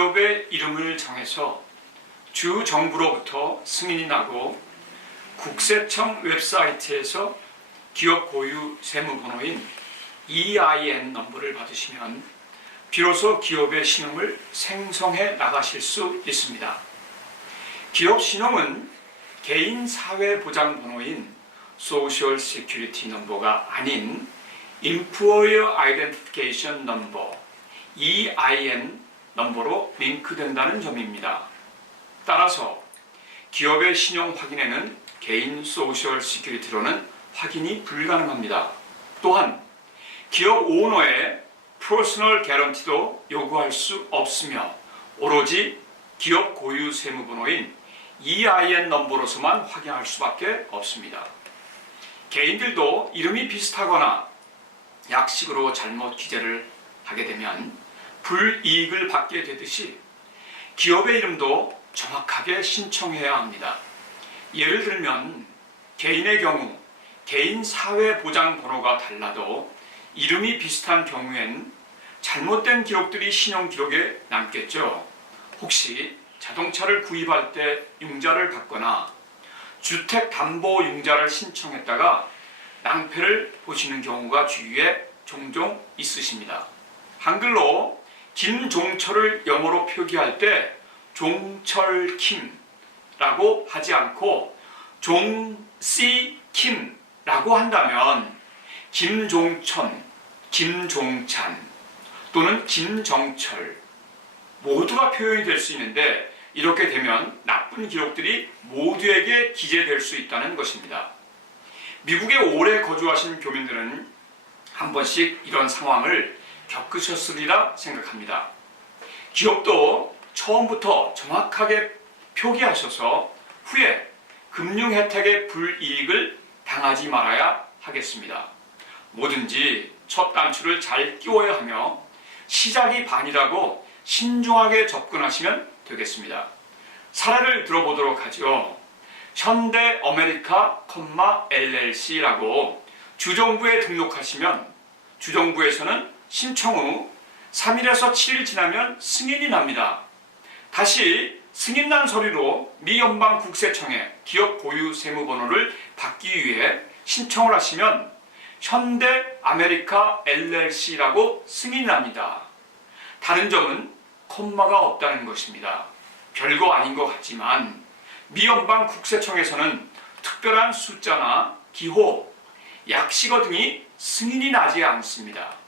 기업의 이름을 정해서 주 정부로부터 승인이 나고 국세청 웹사이트에서 기업 고유 세무번호인 EIN 넘버를 받으시면 비로소 기업의 신용을 생성해 나가실 수 있습니다. 기업 신용은 개인 사회보장번호인 Social Security Number가 아닌 Employer Identification Number EIN 넘버로 링크된다는 점입니다. 따라서 기업의 신용 확인에는 개인 소셜 시큐리티로는 확인이 불가능합니다. 또한 기업 오너의 퍼스널 개런티도 요구할 수 없으며 오로지 기업 고유 세무번호인 EIN 넘버로서만 확인할 수밖에 없습니다. 개인들도 이름이 비슷하거나 약식으로 잘못 기재를 하게 되면 불이익을 받게 되듯이 기업의 이름도 정확하게 신청해야 합니다. 예를 들면 개인의 경우 개인 사회보장번호가 달라도 이름이 비슷한 경우엔 잘못된 기록들이 신용기록에 남겠죠. 혹시 자동차를 구입할 때 융자를 받거나 주택담보융자를 신청했다가 낭패를 보시는 경우가 주위에 종종 있으십니다. 한글로 김종철을 영어로 표기할 때 종철킴라고 하지 않고 종씨킴라고 한다면 김종천, 김종찬 또는 김정철 모두가 표현이 될 수 있는데 이렇게 되면 나쁜 기록들이 모두에게 기재될 수 있다는 것입니다. 미국에 오래 거주하신 교민들은 한 번씩 이런 상황을 겪으셨으리라 생각합니다. 기업도 처음부터 정확하게 표기하셔서 후에 금융 혜택의 불이익을 당하지 말아야 하겠습니다. 뭐든지 첫 단추를 잘 끼워야 하며 시작이 반이라고 신중하게 접근하시면 되겠습니다. 사례를 들어보도록 하죠. 현대 아메리카, LLC라고 주정부에 등록하시면 주정부에서는 신청 후 3일에서 7일 지나면 승인이 납니다. 다시 승인난 서류로 미 연방국세청에 기업 고유 세무번호를 받기 위해 신청을 하시면 현대 아메리카 LLC라고 승인이 납니다. 다른 점은 콤마가 없다는 것입니다. 별거 아닌 것 같지만 미 연방국세청에서는 특별한 숫자나 기호, 약식어 등이 승인이 나지 않습니다.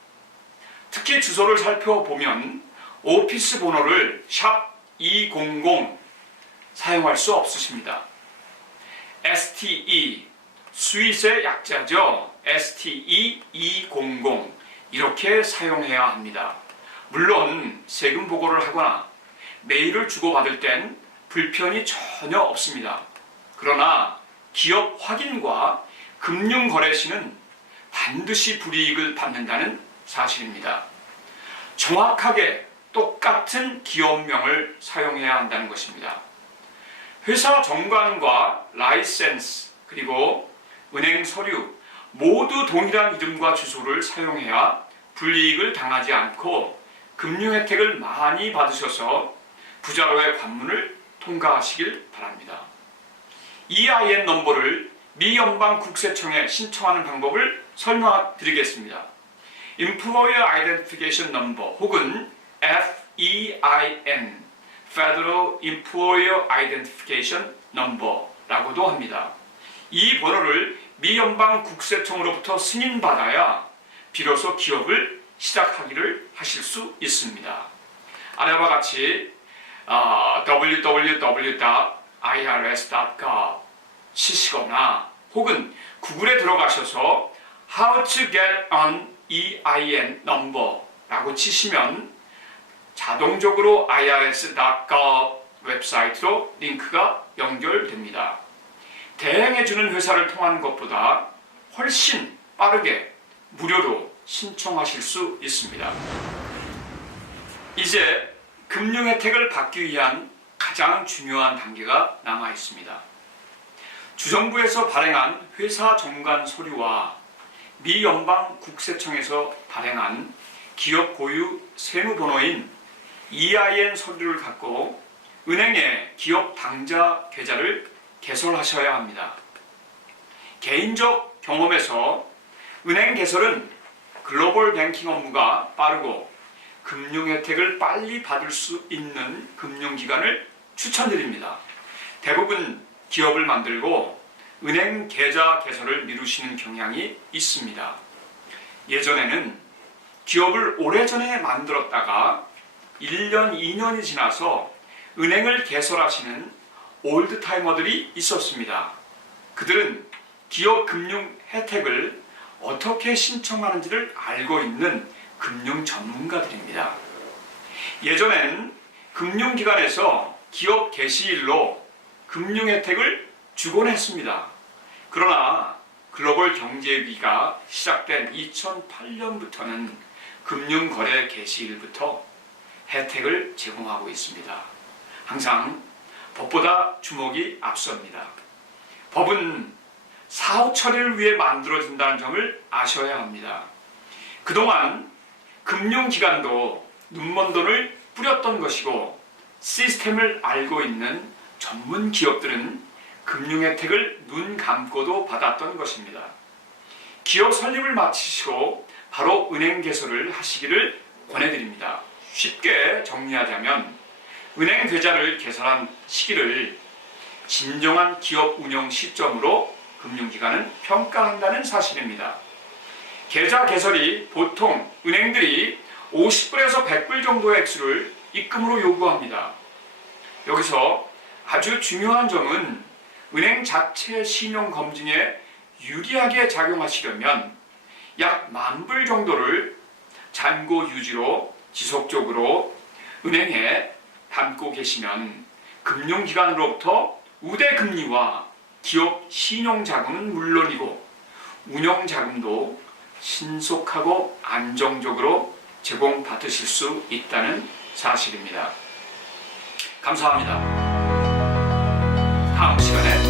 특히 주소를 살펴보면 오피스 번호를 샵200 사용할 수 없으십니다. STE, 스윗의 약자죠. STE 200 이렇게 사용해야 합니다. 물론 세금 보고를 하거나 메일을 주고받을 땐 불편이 전혀 없습니다. 그러나 기업 확인과 금융거래시는 반드시 불이익을 받는다는 사실입니다. 정확하게 똑같은 기업명을 사용해야 한다는 것입니다. 회사 정관과 라이센스 그리고 은행 서류 모두 동일한 이름과 주소를 사용해야 불이익을 당하지 않고 금융 혜택을 많이 받으셔서 부자로의 관문을 통과하시길 바랍니다. EIN 넘버를 미 연방국세청에 신청하는 방법을 설명드리겠습니다. Employer Identification Number 혹은 FEIN, Federal Employer Identification Number라고도 합니다. 이 번호를 미 연방국세청으로부터 승인받아야 비로소 기업을 시작하기를 하실 수 있습니다. 아래와 같이 www.irs.gov 치시거나 혹은 구글에 들어가셔서 How to get an EIN number 라고 치시면 자동적으로 irs.gov 웹사이트로 링크가 연결됩니다. 대행해주는 회사를 통하는 것보다 훨씬 빠르게 무료로 신청하실 수 있습니다. 이제 금융 혜택을 받기 위한 가장 중요한 단계가 남아 있습니다. 주정부에서 발행한 회사 정관 서류와 미 연방 국세청에서 발행한 기업 고유 세무번호인 EIN 서류를 갖고 은행에 기업 당좌 계좌를 개설하셔야 합니다. 개인적 경험에서 은행 개설은 글로벌 뱅킹 업무가 빠르고 금융 혜택을 빨리 받을 수 있는 금융기관을 추천드립니다. 대부분 기업을 만들고 은행 계좌 개설을 미루시는 경향이 있습니다. 예전에는 기업을 오래전에 만들었다가 1년, 2년이 지나서 은행을 개설하시는 올드타이머들이 있었습니다. 그들은 기업 금융 혜택을 어떻게 신청하는지를 알고 있는 금융 전문가들입니다. 예전엔 금융기관에서 기업 개시일로 금융 혜택을 주곤 했습니다. 그러나 글로벌 경제위기가 시작된 2008년부터는 금융거래 개시일부터 혜택을 제공하고 있습니다. 항상 법보다 주목이 앞섭니다. 법은 사후 처리를 위해 만들어진다는 점을 아셔야 합니다. 그동안 금융기관도 눈먼 돈을 뿌렸던 것이고 시스템을 알고 있는 전문 기업들은 금융 혜택을 눈 감고도 받았던 것입니다. 기업 설립을 마치시고 바로 은행 개설을 하시기를 권해드립니다. 쉽게 정리하자면 은행 계좌를 개설한 시기를 진정한 기업 운영 시점으로 금융기관은 평가한다는 사실입니다. 계좌 개설이 보통 은행들이 50불에서 100불 정도의 액수를 입금으로 요구합니다. 여기서 아주 중요한 점은 은행 자체 신용 검증에 유리하게 작용하시려면 약 10,000불 정도를 잔고 유지로 지속적으로 은행에 담고 계시면 금융기관으로부터 우대금리와 기업 신용자금은 물론이고 운영자금도 신속하고 안정적으로 제공받으실 수 있다는 사실입니다. 감사합니다. 다음 시간에